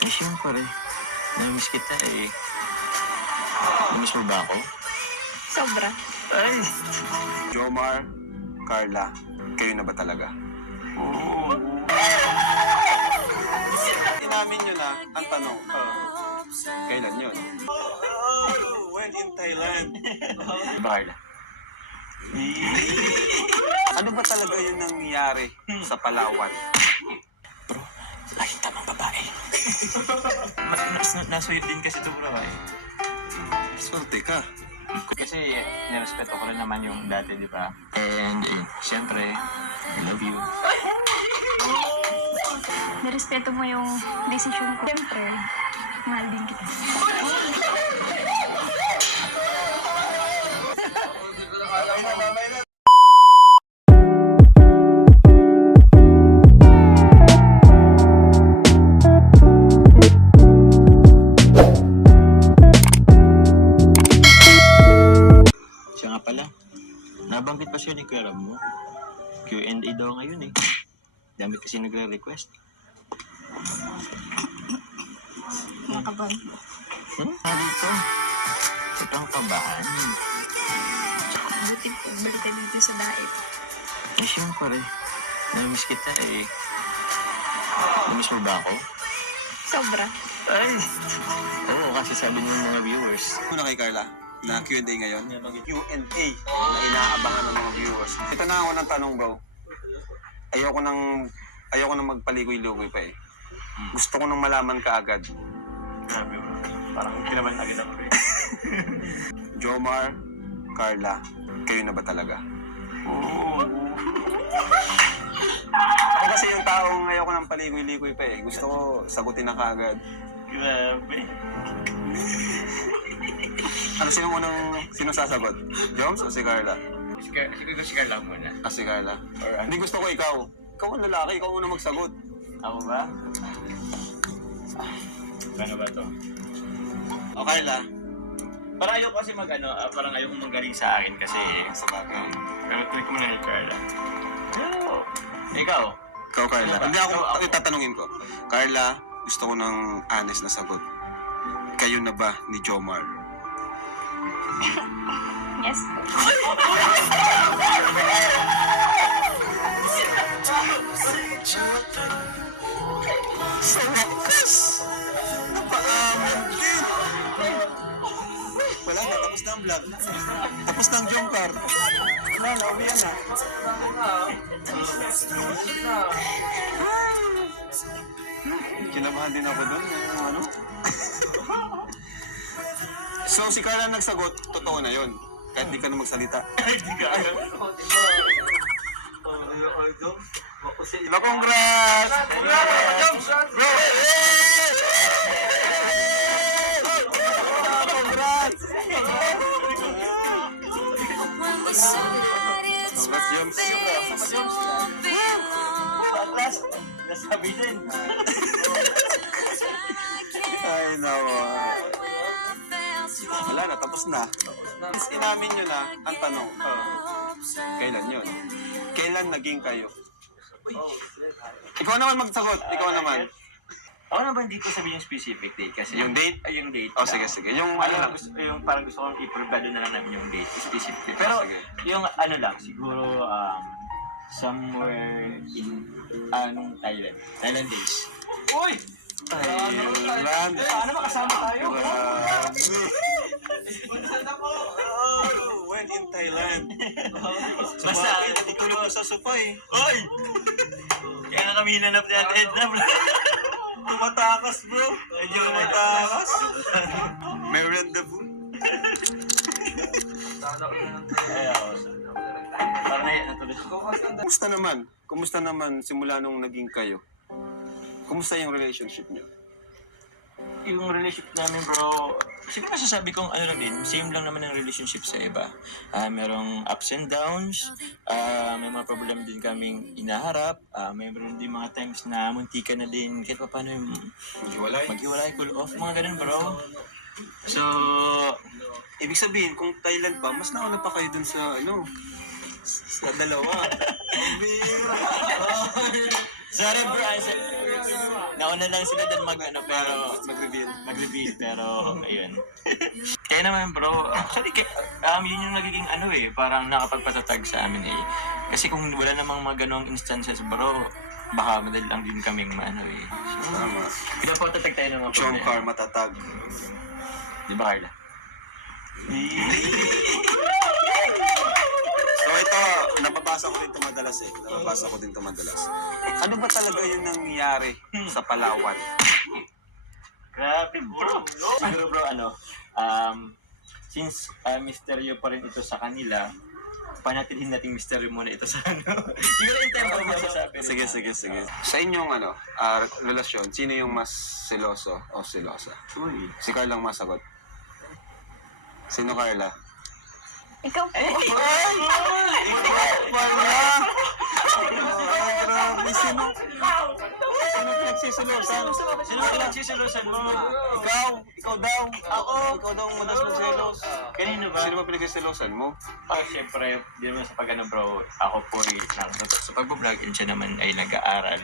Eh, siyempre. Namiss kita eh. Namiss mo ba ako? Sobra. Ay! Jomar, Carla, kayo na ba talaga? Oo. Inamin nyo na ang tanong. Kailan yun? When in Thailand. Diba, Carla? Ano ba talaga yung nangyayari sa Palawan? Lagi tamang babae. Nasuyot din kasi ito, bro. Eh. Swerte ka. Kasi nirespeto ko rin naman yung dati, di ba? And, siyempre, I love you. Nirespeto mo yung desisyon ko. Siyempre, mahal din kita. Siya nga pala, nabanggit pa siya ni Kuya Ram mo. Q&A daw ngayon eh. Dami kasi nagre-request. Makaban. Dito. Itang kabahan. Buti po, balik tayo dito sa daet. Eh, siyempre. Namiss kita eh. Namiss mo ba ako? Sobra. Ay! Oo, kasi sabi ng mga viewers. Una kay Carla, na Q&A ngayon. Q&A na inaabangan ng mga viewers. Ito na ako ng tanong, bro. Ayoko nang magpaligoy-ligoy pa eh. Gusto ko nang malaman ka agad. Grabe bro. Parang hindi naman agad ako eh. Jomar, Carla, kayo na ba talaga? Oo. Ako kasi yung taong ayoko nang paligoy-ligoy pa eh. Gusto ko sagutin na kaagad. Grabe. Ano sino sasagot? Joms o si Carla? Siguro si Carla muna. Ah, si Carla. Hindi gusto ko ikaw. Ikaw ang lalaki, ikaw muna magsagot. Ako ba? Paano ba to? O Carla, Parang ayoko kasi parang ayoko magaling sa akin kasi... sa bagay. Pero tuloy ko muna kay Carla. Pero, ikaw? Ikaw, Carla. Ano ba? Hindi ako, Ikaw, ako. tatanungin ko. Carla, gusto ko ng honest na sagot. Kayo na ba ni Jomar? Yes. Sa wakas! Napaaman din! Wala na, tapos na ang vlog. Tapos na ang Jomcar. Wala na, uwi na. Kinabahan din ako doon. Ano? So, si Carla nagsagot, totoo na yon. Kahit di ka na magsalita. Hindi ka alam. Diba, congrats! Bro! Congrats! Congrats, Joms. Nasabi din. Ay, nawa. Wala na, tapos na. Inamin nyo na ang tanong. Kailan yun? Kailan naging kayo? Ikaw naman magsagot. Ikaw naman. Ako naman hindi ko sabihin yung specific date kasi Yung date? Ay, yung date. Oh, lang. sige, sige. Yung Ano ano lang, lang. yung parang gusto kong i-provide na lang namin yung date specific. Pero Sige. yung ano lang, siguro somewhere in Thailand. Thailand days. Uy! Thailand. Ano makasama tayo? When in Thailand. Basta, Natutulog ko sa sofa eh. Uy! Kaya nga kami hinanap ni Ate Edna. Tumatakas, bro. Medyo Tumatakas. May rendezvous. Parang natulog ko. Kumusta naman simula nung naging kayo? Kumusta yung relationship niyo? Yung relationship namin, bro, siguro masasabi kong ano lang din, same lang naman ang relationship sa iba. Merong ups and downs, may mga problem din kaming inaharap, mayroon din mga times na muntika na din, kahit pa paano yung maghiwalay, cool off, mga ganun, bro. So, Ibig sabihin, kung Thailand pa, mas nauna pa kayo dun sa, sa dalawa. sorry bro, Nauna lang sila din pero mag-reveal, pero ayun. Kaya naman bro, actually, yun yung nagiging parang nakapagpatatag sa amin eh. Kasi kung wala namang mga ganong instances bro, baka madali lang din kaming So, Tama. pinapatatag tayo ng mga Jomcar matatag. Di ba Carla? So ito, nababasa ko din ito madalas. Ano ba talaga yung nangyayari sa Palawan? Grabe bro. Siguro bro, since misteryo pa rin ito sa kanila, panatilihin natin misteryo muna ito sa Siguro yung tempo masasabi rin. Sige. Sa inyong relasyon, sino yung mas seloso o selosa? Uy. Si Carla ang masagot. Sino Carla? Ikaw po. Grabe, sino pinagsisilosan? Sino ba nagsisilosan mo? Ikaw daw. Ikaw daw ang madalas magselos. Kanino ba? Sino ba pinagsisilosan mo? Siyempre, di naman sa bro, ako po sa pag-vlog, and siya naman ay nag-aaral.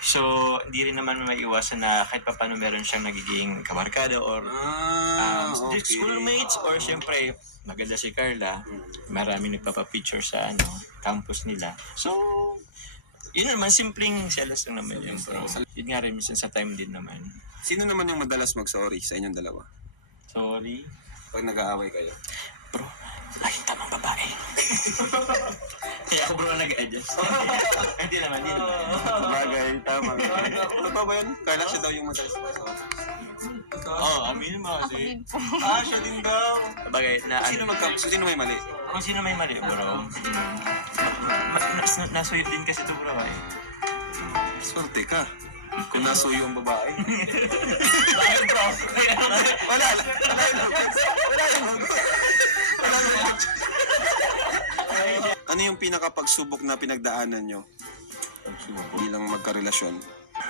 So, hindi rin naman maiiwasan na kahit pa paano meron siyang nagiging kamarkada or Okay. schoolmates or siyempre, maganda si Carla, marami nagpapapicture sa campus nila. So, yun naman, simpleng selos lang naman yun, bro. Yun nga rin, minsan sa time din naman. Sino naman yung madalas mag-sorry sa inyong dalawa? Sorry. Pag nag-aaway kayo? Bro, laging tamang babae. Kaya ako bro nag-adjust. Hindi naman. Bagay, tama. Totoo ba yun? Carla, siya daw yung madalas mag-sorry. Aminin mo Ako kasi. din po. Siya din daw. Bagay na Sino may mali? Kung sino may mali, bro. Nasuyot din kasi ito, bro. Swerte ka. Kung nasuyo ang babae. Bakit, bro? Wala yung Ano yung pinakapagsubok na pinagdaanan nyo bilang magkarelasyon?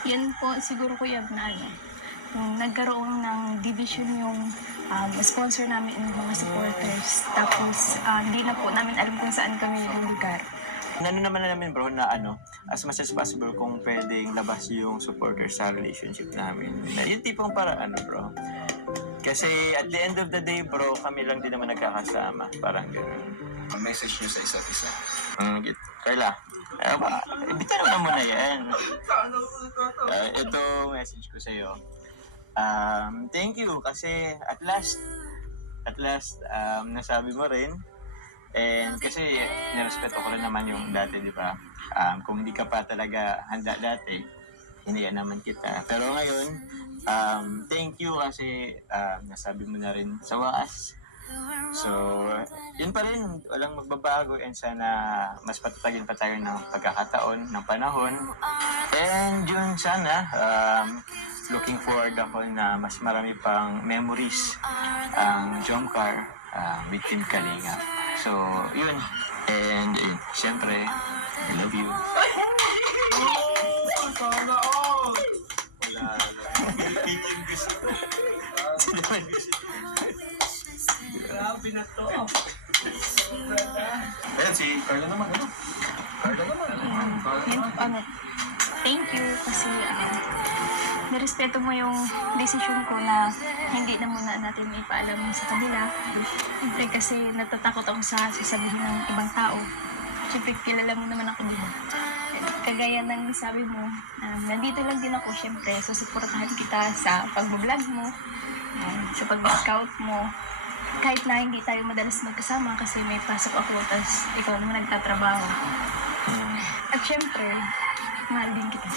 Yan po, siguro kuya na yung nagkaroon ng division yung sponsor namin ng mga supporters. Tapos, hindi na po namin alam kung saan kami lulugar. Naman namin bro na as much as possible kung pwedeng labas yung supporters sa relationship namin. Yung tipong paraan bro. Kasi at the end of the day bro, kami lang din naman nagkakasama. Parang gano'n. Ang message nyo sa isa't isa. Carla, bitan naman muna yan. Ito message ko sa'yo. Thank you kasi at last nasabi mo rin. And kasi nirespeto ko rin naman yung dati, di ba? Kung hindi ka pa talaga handa dati, hindi naman kita. Pero ngayon, thank you kasi nasabi mo na rin sa wakas. So, yun pa rin, walang magbabago and sana mas patatagin pa tayo ng pagkakataon, ng panahon. And yun sana, looking forward ako na mas marami pang memories ang Jomcar with Team Kalinga. So, yun. And siyempre, I love you. Grabe na to. Ayan, si Carla naman. Yan, thank you kasi nirespeto mo yung decision ko na hindi na muna natin ipaalam sa kanila. Siyempre kasi natatakot ako sa sasabihin ng ibang tao. Siyempre kilala mo naman ako, di ba? Kagaya ng sabi mo, nandito lang din ako siyempre. Susuportahan kita sa pag-vlog mo, sa pag-scout mo. Kahit na hindi tayo madalas magkasama kasi may pasok ako, tapos ikaw naman nagtatrabaho. At syempre, mahal din kita.